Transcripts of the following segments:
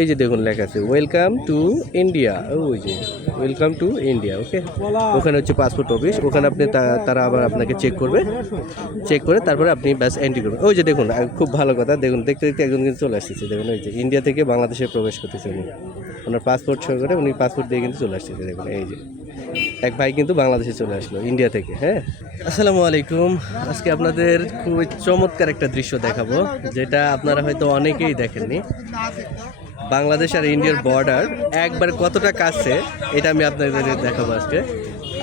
এই যে দেখুন লেখা আছে ওয়েলকাম টু ইন্ডিয়া, ওই যে ওয়েলকাম টু ইন্ডিয়া। ওকে, ওখানে হচ্ছে পাসপোর্ট অফিস, ওখানে আপনি তারা আবার আপনাকে চেক করবে, চেক করে তারপরে আপনি ব্যাস এন্ট্রি করবেন। ওই যে দেখুন, খুব ভালো কথা, দেখুন দেখতে দেখতে একজন কিন্তু চলে আসতেছে। দেখুন ওই যে ইন্ডিয়া থেকে বাংলাদেশে প্রবেশ করতেছে উনি, ওনার পাসপোর্ট শো করে উনি পাসপোর্ট দিয়ে কিন্তু চলে আসতেছে। দেখুন এই যে এক ভাই কিন্তু বাংলাদেশে চলে আসলো ইন্ডিয়া থেকে। হ্যাঁ, আসসালামু আলাইকুম। আজকে আপনাদের খুবই চমৎকার একটা দৃশ্য দেখাবো, যেটা আপনারা হয়তো অনেকেই দেখেননি। বাংলাদেশ আর ইন্ডিয়ার বর্ডার একবার কতটা কাছে এটা আমি আপনাদের দেখাবো আজকে।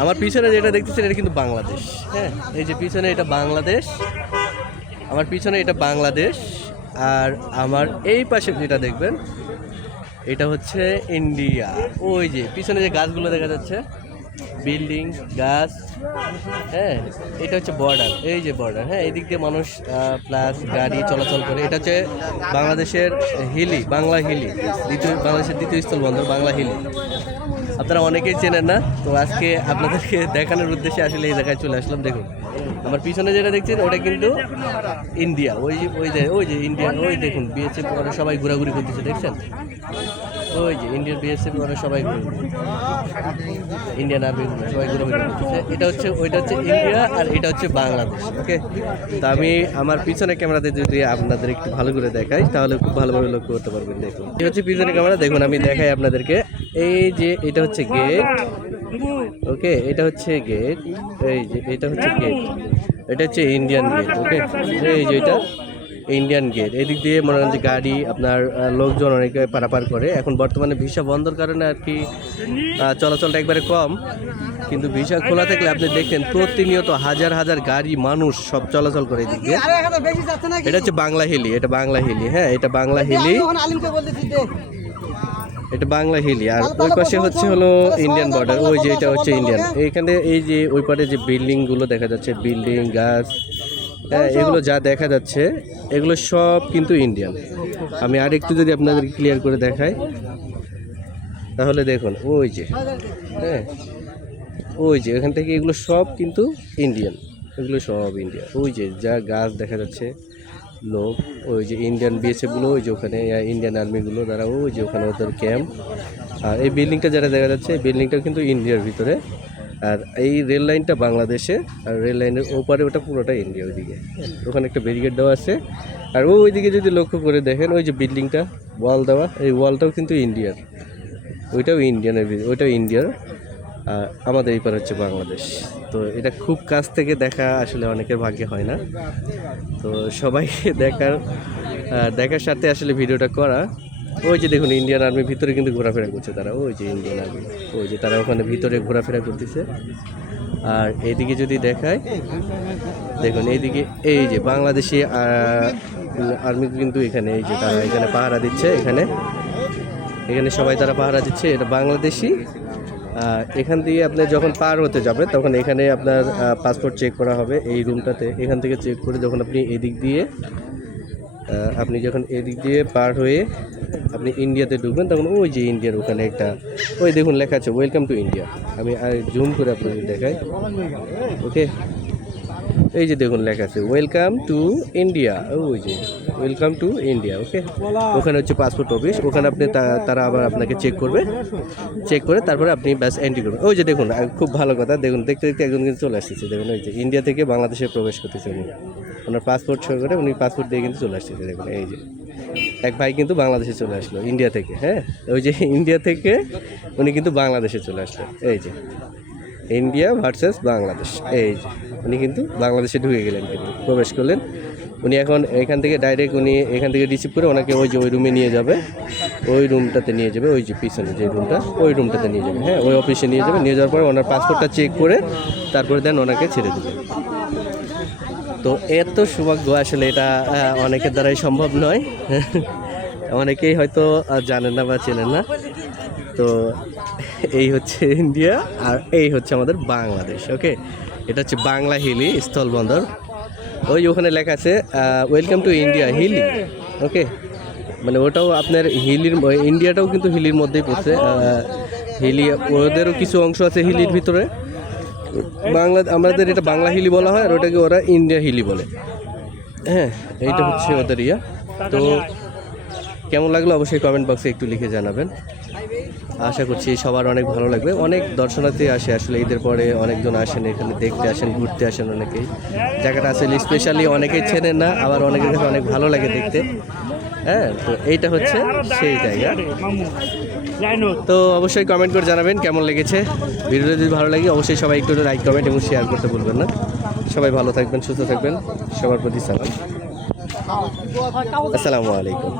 আমার পিছনে যেটা দেখতেছেন এটা কিন্তু বাংলাদেশ। হ্যাঁ, এই যে পিছনে এটা বাংলাদেশ, আমার পিছনে এটা বাংলাদেশ, আর আমার এই পাশে যেটা দেখবেন এটা হচ্ছে ইন্ডিয়া। ওই যে পিছনে যে গাছগুলো দেখা যাচ্ছে, বিল্ডিং, গাছ, হ্যাঁ, এটা হচ্ছে বর্ডার। এই যে বর্ডার, হ্যাঁ, এদিক দিয়ে মানুষ প্লাস গাড়ি চলাচল করে। এটা হচ্ছে বাংলাদেশের হিলি, বাংলা হিলি, বাংলাদেশের দ্বিতীয় স্থলবন্দর বাংলা হিলি। আপনারা অনেকেই চেনেন না, তো আজকে আপনাদেরকে দেখানোর উদ্দেশ্যে আসলে এই জায়গায় চলে আসলাম। দেখুন আমার পিছনে যেটা দেখছেন ওটা কিন্তু ইন্ডিয়া। ওই যে ইন্ডিয়া, ওই দেখুন বিএসএফ ওরা সবাই ঘোরাঘুরি করতেছে, দেখছেন? ওই যে ইন্ডিয়ান বিএসএফ ওরা সবাই ইন্ডিয়ান আর্মি সবাই ঘোরাঘুরি করতেছে। ওইটা হচ্ছে ইন্ডিয়া আর এটা হচ্ছে বাংলাদেশ। ওকে, তো আমি আমার পিছনে ক্যামেরাতে যদি আপনাদের একটু ভালো করে দেখাই তাহলে খুব ভালোভাবে লক্ষ্য করতে পারবেন। দেখুন এটা হচ্ছে পিছনে ক্যামেরা, দেখুন আমি দেখাই আপনাদেরকে। এই যে এটা হচ্ছে গেট, ওকে, এটা হচ্ছে গেট, এই যে এটা হচ্ছে গেট, এটা হচ্ছে ইন্ডিয়ান গেট। ওকে, এই যে এটা ইন্ডিয়ান গেট। এদিক দিয়ে মনে হয় যে গাড়ি আপনার লোকজন অনেকে পারাপার করে। এখন বর্তমানে ভিসা বন্ধর কারণে আর কি চলাচলটা একবারে কম, কিন্তু ভিসা খোলা থাকলে আপনি দেখেন প্রতিনিয়ত হাজার হাজার গাড়ি মানুষ সব চলাচল করে এদিক দিয়ে। এটা হচ্ছে বাংলা হিলি, এটা বাংলা হিলি, হ্যাঁ, এটা বাংলা হিলি, এটা বাংলা হিলি। আর ওই পাশে হলো ইন্ডিয়ান বর্ডার। ওই যে এটা হচ্ছে ইন্ডিয়ান। এইখানে এই যে ওই পারে যে বিল্ডিংগুলো দেখা যাচ্ছে, বিল্ডিং, গাছ, হ্যাঁ, এগুলো যা দেখা যাচ্ছে এগুলো সব কিন্তু ইন্ডিয়ান। আমি আরেকটু যদি আপনাদের ক্লিয়ার করে দেখাই তাহলে দেখুন ওই যে, হ্যাঁ, ওই যে এখান থেকে এগুলো সব কিন্তু ইন্ডিয়ান, এগুলো সব ইন্ডিয়া। ওই যে যা গাছ দেখা যাচ্ছে, লোক, ওই যে ইন্ডিয়ান বিএসএফগুলো, ওই যে ওখানে ইন্ডিয়ান আর্মিগুলো দ্বারা, ওই যে ওখানে ওদের ক্যাম্প। আর এই বিল্ডিংটা যারা দেখা যাচ্ছে, বিল্ডিংটা কিন্তু ইন্ডিয়ার ভিতরে। আর এই রেল লাইনটা বাংলাদেশে, আর রেল লাইনের ওপারে ওটা পুরোটা ইন্ডিয়া। ওইদিকে ওখানে একটা ব্যারিকেড দেওয়া আছে। আর ওইদিকে যদি লক্ষ্য করে দেখেন ওই যে বিল্ডিংটা ওয়াল দেওয়া, এই ওয়ালটাও কিন্তু ইন্ডিয়ার, ওইটাও ইন্ডিয়ানের, ওইটাও ইন্ডিয়ার। আর আমাদের এই পার হচ্ছে বাংলাদেশ। তো এটা খুব কাছ থেকে দেখা আসলে অনেকের ভাগ্যে হয় না, তো সবাইকে দেখার সাথে আসলে ভিডিওটা করা। ওই যে দেখুন ইন্ডিয়ান আর্মি ভিতরে কিন্তু ঘোরাফেরা করছে তারা, ওই যে ইন্ডিয়ান আর্মি, ওই যে তারা ওখানে ভিতরে ঘোরাফেরা করতেছে। আর এইদিকে যদি দেখায় দেখুন এইদিকে এই যে বাংলাদেশি আর্মি কিন্তু এখানে, এই যে তারা এখানে পাহারা দিচ্ছে, এখানে সবাই তারা পাহারা দিচ্ছে। এটা বাংলাদেশি। এখান দিয়ে আপনি যখন পার হতে যাবেন তখন এখানে আপনার পাসপোর্ট চেক করা হবে এই রুমটাতে। এখান থেকে চেক করে যখন আপনি এদিক দিয়ে পার হয়ে আপনি ইন্ডিয়াতে ঢুকবেন তখন ওই যে ইন্ডিয়ার ওখানে একটা, ওই দেখুন লেখা আছে ওয়েলকাম টু ইন্ডিয়া। আমি জুম করে আপনাদের দেখাই। ওকে, এই যে দেখুন লেখা আছে ওয়েলকাম টু ইন্ডিয়া, ওই যে ওয়েলকাম টু ইন্ডিয়া। ওকে, ওখানে হচ্ছে পাসপোর্ট অফিস, ওখানে আপনি তারা আবার আপনাকে চেক করবে, চেক করে তারপরে আপনি ব্যাস এন্ট্রি করবেন। ওই যে দেখুন খুব ভালো কথা, দেখুন দেখতে দেখতে একজন কিন্তু চলে আসতেছে। দেখুন ওই যে ইন্ডিয়া থেকে বাংলাদেশে প্রবেশ করতেছে উনি, ওনার পাসপোর্ট শো করে উনি পাসপোর্ট দিয়ে কিন্তু চলে আসতেছে। দেখুন এই যে এক ভাই কিন্তু বাংলাদেশে চলে আসলো ইন্ডিয়া থেকে। হ্যাঁ, ওই যে ইন্ডিয়া থেকে উনি কিন্তু বাংলাদেশে চলে আসলো। এই যে ইন্ডিয়া ভার্সেস বাংলাদেশ, এই যে উনি কিন্তু বাংলাদেশে ঢুকে গেলেন, কিন্তু প্রবেশ করলেন। উনি এখন এখান থেকে ডাইরেক্ট উনি এখান থেকে রিসিভ করে ওনাকে ওই যে ওই রুমে নিয়ে যাবে, ওই রুমটাতে নিয়ে যাবে, ওই যে পিছনে যে রুমটা, ওই রুমটাতে নিয়ে যাবে। হ্যাঁ, ওই অফিসে নিয়ে যাবে, নিয়ে যাওয়ার পরে ওনার পাসপোর্টটা চেক করে তারপরে দেন ওনাকে ছেড়ে দেবে। তো এত সৌভাগ্য আসলে এটা অনেকের দ্বারাই সম্ভব নয়। অনেকেই হয়তো জানেন না বা চেনেন না। তো এই হচ্ছে ইন্ডিয়া আর এই হচ্ছে আমাদের বাংলাদেশ। ওকে, এটা হচ্ছে বাংলা হিলি স্থলবন্দর। ওই ওখানে লেখা আছে ওয়েলকাম টু ইন্ডিয়া হিলি। ওকে, মানে ওটাও আপনার হিলির, ইন্ডিয়াটাও কিন্তু হিলির মধ্যেই পড়ছে। হিলি ওদেরও কিছু অংশ আছে হিলির ভিতরে। আমাদের এটা বাংলা হিলি বলা হয় আর ওটাকে ওরা ইন্ডিয়া হিলি বলে। হ্যাঁ, এইটা হচ্ছে ওদের ইয়া। তো কেমন লাগলো অবশ্যই কমেন্ট বক্সে একটু লিখে জানাবেন। আশা করছি সবার অনেক ভালো লাগবে। অনেক দর্শনার্থী আসে আসলে ঈদের পরে, অনেকজন আসেন এখানে দেখতে আসেন, ঘুরতে আসেন অনেকেই। জায়গাটা আসলে স্পেশালি অনেকেই চেনেন না, আবার অনেকের কাছে অনেক ভালো লাগে দেখতে। হ্যাঁ, তো এইটা হচ্ছে সেই জায়গা। তো অবশ্যই কমেন্ট করে জানাবেন কেমন লেগেছে। ভিডিওটা যদি ভালো লাগে অবশ্যই সবাই একটু লাইক, কমেন্ট এবং শেয়ার করতে ভুলবেন না। সবাই ভালো থাকবেন, সুস্থ থাকবেন, সবার প্রতি সালাম। আসসালামু আলাইকুম।